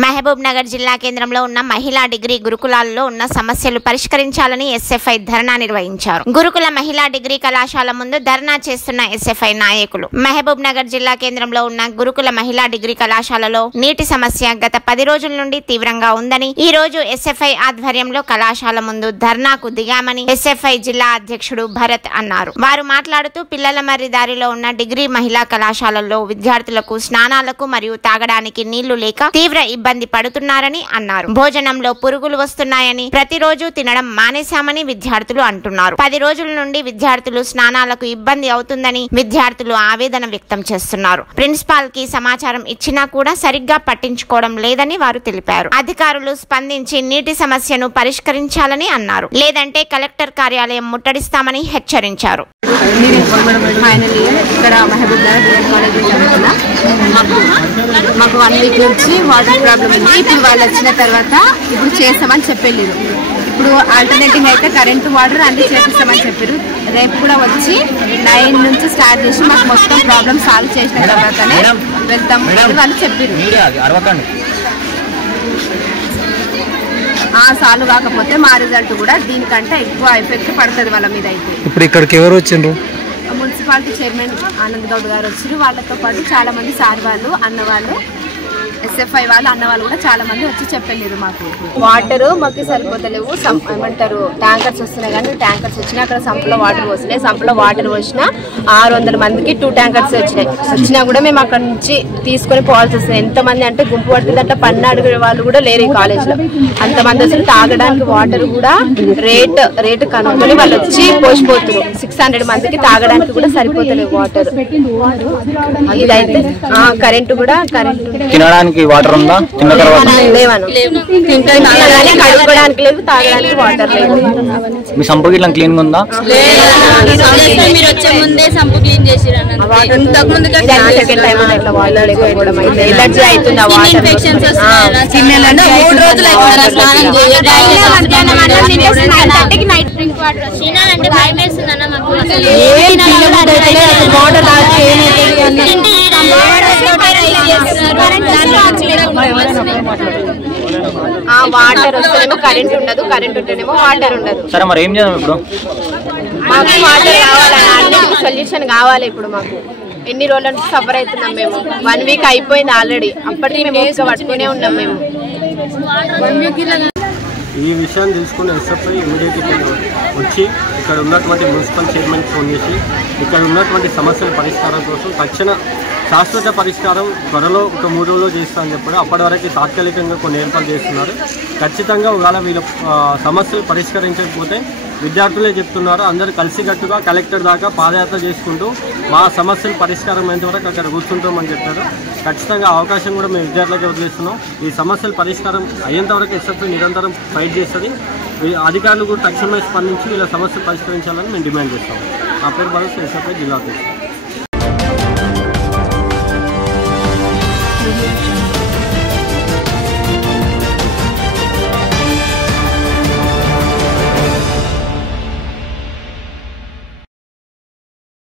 మహబూబ్ నగర్ జిల్లా కేంద్రంలో ఉన్న మహిళా డిగ్రీ గురుకులాల్లో ఉన్న సమస్యలు పరిష్కరించాలని ఎస్ఎఫ్ఐ ధర్నా నిర్వహించారు. గురుకుల మహిళా డిగ్రీ కళాశాల ముందు ధర్నా చేస్తున్న ఎస్ఎఫ్ఐ నాయకులు మహబూబ్ నగర్ జిల్లా కేంద్రంలో ఉన్న గురుకుల మహిళా డిగ్రీ కళాశాలలో నీటి సమస్య గత 10 రోజుల నుండి తీవ్రంగా ఉందని ఈ రోజు ఎస్ఎఫ్ఐ ఆధ్వర్యంలో కళాశాల ముందు ధర్నాకు దిగామని ఎస్ఎఫ్ఐ జిల్లా అధ్యక్షుడు భరత్ అన్నారు. వారు మాట్లాడుతూ పిల్లల మర్రి దారిలో ఉన్న డిగ్రీ మహిళా కళాశాలల్లో విద్యార్థులకు స్నానాలకు మరియు తాగడానికి నీళ్లు లేక తీవ్ర ఇబ్బంది పడుతున్నారని అన్నారు. భోజనంలో పురుగులు వస్తున్నాయని ప్రతిరోజు తినడం మానేశామని విద్యార్థులు అంటున్నారు. 10 రోజుల నుండి విద్యార్థులు స్నానాలకు ఇబ్బంది అవుతుందని విద్యార్థులు ఆవేదన వ్యక్తం చేస్తున్నారు. ప్రిన్సిపాల్ కి సమాచారం ఇచ్చినా కూడా సరిగ్గా పట్టించుకోవడం లేదని వారు తెలిపారు. అధికారులు స్పందించి నీటి సమస్యను పరిష్కరించాలని అన్నారు. లేదంటే కలెక్టర్ కార్యాలయం ముట్టడిస్తామని హెచ్చరించారు. మాకు 1 వీక్ నుంచి వాటర్ ప్రాబ్లం ఉంది. ఇప్పుడు వాళ్ళు వచ్చిన తర్వాత ఇప్పుడు చేస్తామని చెప్పలేదు. ఇప్పుడు ఆల్టర్నేటివ్ అయితే కరెంటు వాటర్ అన్ని చేపిస్తామని చెప్పారు. రేపు కూడా వచ్చి 9 నుంచి స్టార్ట్ చేసి మాకు మొత్తం ప్రాబ్లం సాల్వ్ చేసిన తర్వాతనే వెళ్తాం వాళ్ళు చెప్పారు. సాల్వ్ కాకపోతే మా రిజల్ట్ కూడా దీనికంటే ఎక్కువ ఎఫెక్ట్ పడుతుంది వాళ్ళ మీద. అయితే ఇప్పుడు ఇక్కడికి ఎవరు వచ్చిండ్రు? మున్సిపాలిటీ చైర్మన్ ఆనంద్ గౌడ్ గారు వచ్చారు. వాళ్ళతో పాటు చాలా మంది సార్ వాళ్ళు, అన్నవాళ్ళు, ఎస్ఎఫ్ఐ వాళ్ళు, అన్నవాళ్ళు కూడా చాలా మంది వచ్చి చెప్పలేరు. మాకు వాటర్ మాకు సరిపోతలేవు. ఏమంటారు ట్యాంకర్స్ వస్తున్నాయి, కానీ ట్యాంకర్స్ వచ్చినా అక్కడ సంపలో వాటర్ పోస్తున్నాయి. సంపలో వాటర్ పోసినా 600 మందికి 2 ట్యాంకర్స్ వచ్చినా కూడా మేము అక్కడ నుంచి తీసుకొని పోవాల్సి వస్తుంది. ఎంతమంది అంటే గుంపు పట్టింది అట్లా 12 వాళ్ళు కూడా లేరు ఈ కాలేజ్లో. అంతమంది వచ్చి తాగడానికి వాటర్ కూడా రేటు కనుక్కొని వాళ్ళు వచ్చి పోసిపోతున్నారు. 600 మందికి తాగడానికి కూడా సరిపోతలేవు వాటర్. ఇదైతే కరెంటు కూడా వాటర్ ఉందా? తిన్న తర్వాత కడుక్కోవడానికి లేదు, తాగడానికి వాటర్ లేదు. మీ సంపు గిట్లా క్లీన్ ఉందా? ఎలర్జీ అవుతుంది. వాటర్ వస్తేనేమో కరెంట్ ఉండదు, కరెంట్ ఉంటేనేమో వాటర్ ఉండదు. సరే మరి ఏం చేద్దాం ఇప్పుడు? మాకు వాటర్ కావాలని అన్నిటికీ సొల్యూషన్ కావాలి. ఇప్పుడు మాకు ఎన్ని రోజుల నుంచి సఫర్ అవుతున్నాం మేము. 1 వీక్ అయిపోయింది ఆల్రెడీ. అప్పటికి మేము పట్టుకునే ఉన్నాం. మేము ఈ విషయాన్ని తెలుసుకున్న ఎస్ఎఫ్ఐ ఇమీడియట్గా వచ్చి ఇక్కడ ఉన్నటువంటి మున్సిపల్ చైర్మన్కి ఫోన్ చేసి ఇక్కడ ఉన్నటువంటి సమస్యల పరిష్కారం కోసం తక్షణ శాశ్వత పరిష్కారం త్వరలో ఒక 3 రోజుల్లో చేస్తామని చెప్పారు. అప్పటి వరకు తాత్కాలికంగా కొన్ని ఏర్పాటు చేస్తున్నారు. ఖచ్చితంగా ఒకవేళ వీళ్ళ సమస్యలు పరిష్కరించకపోతే విద్యార్థులే చెప్తున్నారు, అందరూ కలిసికట్టుగా కలెక్టర్ దాకా పాదయాత్ర చేసుకుంటూ మా సమస్యలు పరిష్కారం అయ్యేంత వరకు అక్కడ కూర్చుంటామని చెప్పారు. ఖచ్చితంగా అవకాశం కూడా మేము విద్యార్థులకే వదిలేస్తున్నాం. ఈ సమస్యలు పరిష్కారం అయ్యేంత వరకు ఎస్ఎఫ్ఐ నిరంతరం ఫైట్ చేస్తుంది. అధికారులు కూడా తక్షణమే స్పందించి వీళ్ళ సమస్యలు పరిష్కరించాలని మేము డిమాండ్ చేస్తాం. నా పేరు భరత్, ఎస్ఎఫ్ఐ జిల్లా అధ్యక్షుడు.